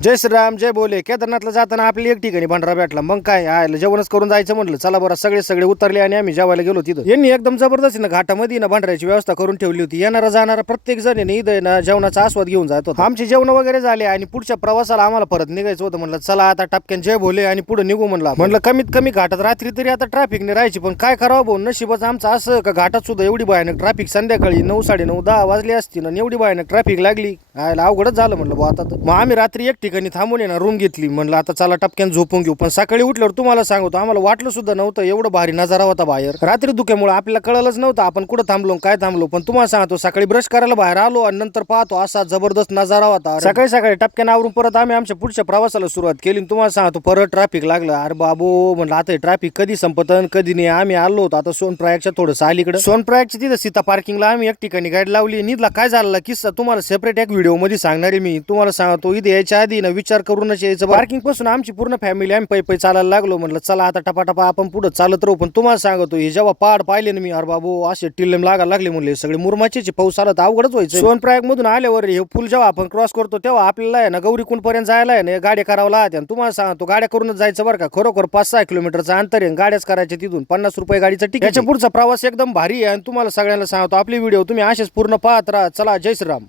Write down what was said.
जय श्रीराम जय बोले. केदारनाथला जाताना आपली एक ठिकाणी भंडारा भेटला. मग काय आयला जेवणच करून जायचं म्हटलं. चला बरं सगळे उतरले आणि आम्ही जेवायला गेलो. तिथं यांनी एकदम जबरदस्त ना घाटामध्ये ना भंडाऱ्याची व्यवस्था करून ठेवली होती. येणारा जाणारा प्रत्येक जण इथं ना जेवणाचा आस्वाद घेऊन जात होता. आमची जेवण वगैरे झाले आणि पुढच्या प्रवासाला आम्हाला परत निघायचं होतं. म्हणलं चला आता टपक्यान जय बोले आणि पुढे निघू म्हणलं कमीत कमी घाटात रात्री तरी आता ट्रॅफिक नाही राहायची. पण काय करावं भाऊ, नशिबच आमचं असं का घाटात सुद्धा एवढी भयानक ट्रॅफिक संध्याकाळी 9, 9:30, 10 वाजले असती ना एवढी भयानक ट्रॅफिक लागली. आयला अवघडच झालं म्हणलं भाऊ. आता मग आम्ही रात्री एक ठिकाणी थांबून ना रूम घेतली. म्हणलं आता चला टपक्यान झोपून घेऊ. पण सकाळी उठल्यावर तुम्हाला सांगतो आम्हाला वाटलं सुद्धा नव्हतं एवढं भारी नजारा होता बाहेर. रात्री धुक्यामुळे आपल्याला कळलंच नव्हतं आपण कुठं थांबलो काय थांबलो. पण तुम्हाला सांगतो सकाळी ब्रश करायला बाहेर आलो आणि नंतर पाहतो असा जबरदस्त नजारा होता. सकाळी टपक्यान आवरून परत आम्ही आमच्या पुढच्या प्रवासाला सुरुवात केली. तुम्हाला सांगतो परत ट्रॅफिक लागलं. अरे बाबू म्हणलं आता ट्रॅफिक कधी संपतन कधी नाही. आम्ही आलो होतो आता सोनप्रयागच्या थोडंसं अलीकडे. सोनप्रयागच्या तिथं सीता पार्किंगला आम्ही एक ठिकाणी गाडी लावली. निधला काय झाला किस्सा तुम्हाला सेपरेट एक व्हिडिओ मध्ये सांगणार आहे मी. तुम्हाला सांगतो इथे यायच्या आधी ना विचार करूनच यायचं. पार्किंग पासून आमची पूर्ण फॅमिली आम्ही पै चालायला लागलो. म्हणलं चला आता टपाटपा आपण पुढे चालत राहू. पण तुम्हाला सांगतो हे जेव्हा पहाड पाहिले ना मी, अरे बाबू असे टिल्लम लागायला लागले. म्हणले सगळे मुरमाचे पाऊस आला तर अवघडच व्हायचं. सोनप्रयाग मधून आल्यावर हे फुल जेव्हा आपण क्रॉस करतो तेव्हा आपल्याला आहे ना गौरीकुंड पर्यंत जायला आहे ना गाड्या करावं लागतात. आणि तुम्हाला सांगतो गाड्या करूनच जायचं बरं का. खरोखर 5-6 किलोमीटरचं अंतर आहे. गाड्याच करायच्या तिथून 50 रुपये गाडीचं तिकीट. याच्या पुढचा प्रवास एकदम भारी आहे. आणि तुम्हाला सगळ्यांना सांगतो आपली व्हिडिओ तुम्ही असेच पूर्ण पाहत राहा. चला जय श्रीराम.